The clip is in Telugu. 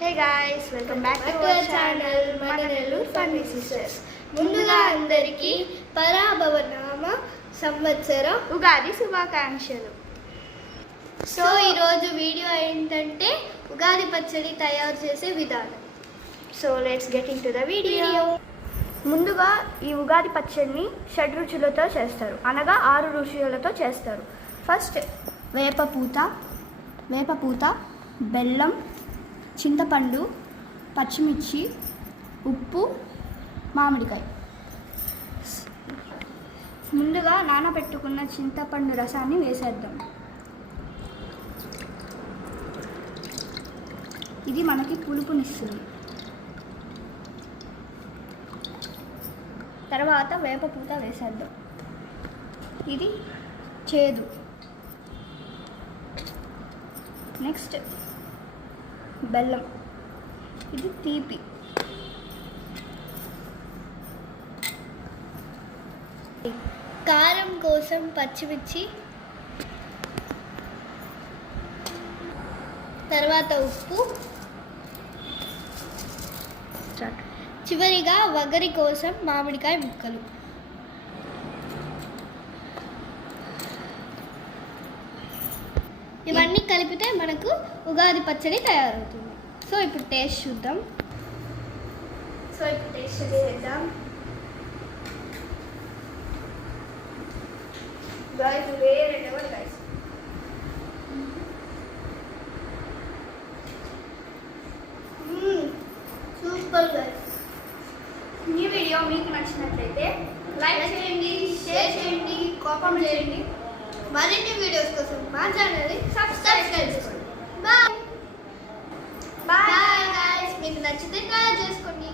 Hey guys, welcome back to our channel Mananellur Funny Sisters. ముందుగా అందరికీ పరాభవనామ సంవత్సర ఉగాది శుభాకాంక్షలు. సో ఈరోజు వీడియో ఏంటంటే ఉగాది పచ్చడి తయారు చేసే విధానం. So let's get in to the video. ముందుగా ఈ ఉగాది పచ్చడిని షడ్రుచులతో చేస్తారు, అనగా 6 రుచులతో చేస్తారు. ఫస్ట్ వేపపూత, బెల్లం, చింతపండు, పచ్చిమిర్చి, ఉప్పు, మామిడికాయ. ముందుగా నానబెట్టుకున్న చింతపండు రసాన్ని వేసేద్దాం. ఇది మనకి పులుపునిస్తుంది. తర్వాత వేపపూత వేసేద్దాం. ఇది చేదు. నెక్స్ట్ బెల్లం, ఇది తీపి. కారం కోసం పచ్చిమిర్చి, తర్వాత ఉప్పు, చివరిగా వగరి కోసం మామిడికాయ ముక్కలు. ఇవన్నీ కలిపితే మనకు ఉగాది పచ్చడి తయారవుతుంది. సో ఇప్పుడు టేస్ట్ చూద్దాం. చేద్దాం. వేరే లెవెల్ గైస్. Super guys. ఈ వీడియో మీకు నచ్చినట్లయితే లైక్ చేయండి, షేర్ చేయండి, కామెంట్ చేయండి. మరిన్ని వీడియోస్ కోసం మా ఛానల్ని సబ్స్క్రైబ్ చేసుకోండి. Bye bye guys. మీకు నచ్చితే ట్రై చేసుకోండి.